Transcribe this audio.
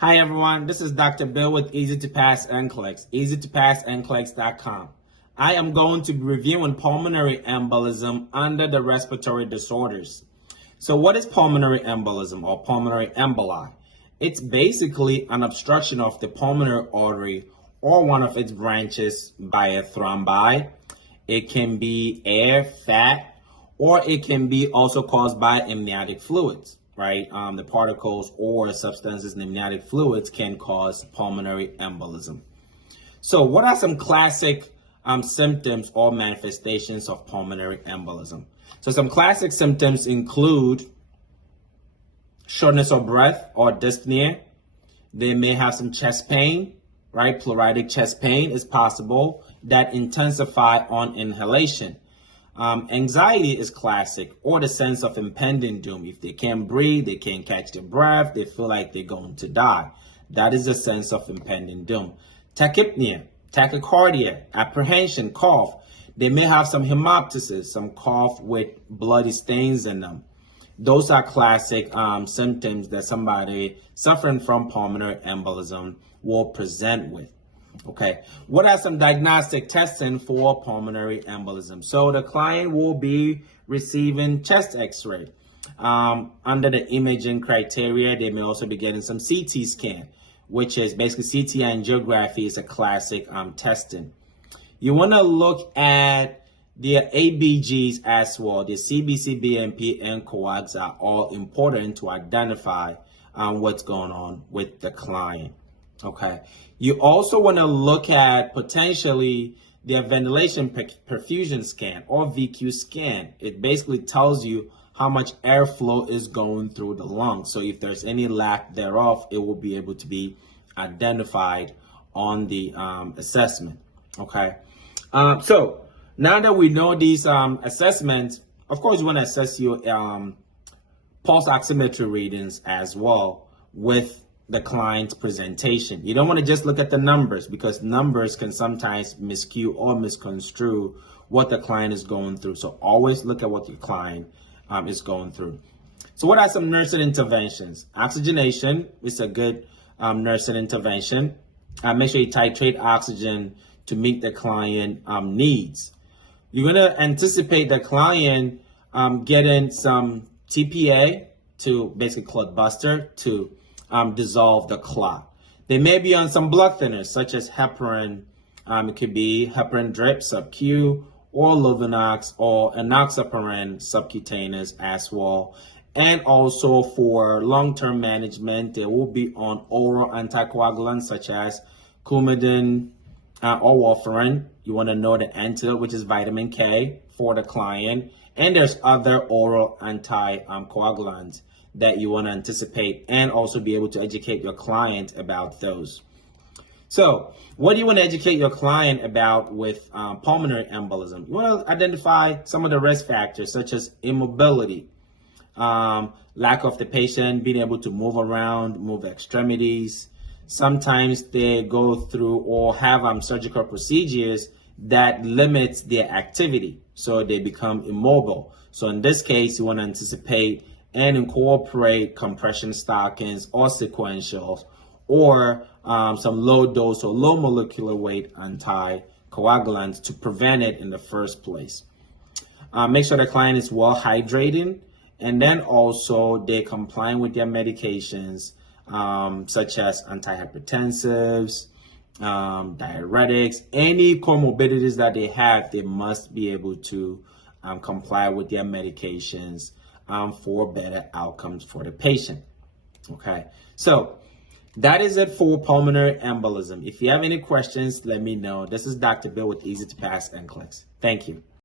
Hi everyone, this is Dr. Bill with Easy to Pass NCLEX, easytopassnclex.com. I am going to be reviewing pulmonary embolism under the respiratory disorders. So what is pulmonary embolism or pulmonary emboli? It's basically an obstruction of the pulmonary artery or one of its branches by a thrombi. It can be air, fat, or it can be also caused by amniotic fluids. Right? The particles or substances in amniotic fluids can cause pulmonary embolism. So what are some classic symptoms or manifestations of pulmonary embolism? So some classic symptoms include shortness of breath or dyspnea. They may have some chest pain, right? Pleuritic chest pain is possible that intensify on inhalation. Anxiety is classic, or the sense of impending doom. If they can't breathe, they can't catch their breath, they feel like they're going to die. That is a sense of impending doom. Tachypnea, tachycardia, apprehension, cough. They may have some hemoptysis, some cough with bloody stains in them. Those are classic symptoms that somebody suffering from pulmonary embolism will present with. Okay, what are some diagnostic testing for pulmonary embolism? So the client will be receiving chest x-ray. Under the imaging criteria, they may also be getting some CT scan, which is basically CT angiography is a classic testing. You want to look at the ABGs as well. The CBC, BNP, and coags are all important to identify what's going on with the client. Okay. You also want to look at potentially their ventilation perfusion scan or VQ scan. It basically tells you how much airflow is going through the lungs. So if there's any lack thereof, it will be able to be identified on the assessment. Okay. So now that we know these assessments, of course, you want to assess your pulse oximetry readings as well with the client's presentation. You don't want to just look at the numbers because numbers can sometimes miscue or misconstrue what the client is going through. So always look at what your client is going through. So what are some nursing interventions? Oxygenation is a good nursing intervention. Make sure you titrate oxygen to meet the client needs. You're going to anticipate the client getting some TPA to basically clot buster to dissolve the clot. They may be on some blood thinners such as heparin. It could be heparin drip sub-Q or Lovenox or enoxaparin subcutaneous as well. And also for long-term management, they will be on oral anticoagulants such as Coumadin or warfarin. You want to know the antidote, which is vitamin K for the client. And there's other oral anticoagulants that you want to anticipate and also be able to educate your client about those. So what do you want to educate your client about with pulmonary embolism? You want to identify some of the risk factors such as immobility, lack of the patient being able to move around, move extremities. Sometimes they go through or have surgical procedures that limits their activity, so they become immobile. So in this case, you want to anticipate and incorporate compression stockings or sequentials or some low dose or low molecular weight anticoagulants to prevent it in the first place. Make sure the client is well hydrated, and then also they're complying with their medications such as antihypertensives, diuretics, any comorbidities that they have. They must be able to comply with their medications for better outcomes for the patient. Okay, so that is it for pulmonary embolism. If you have any questions, let me know. This is Dr. Bill with Easy to Pass NCLEX. Thank you.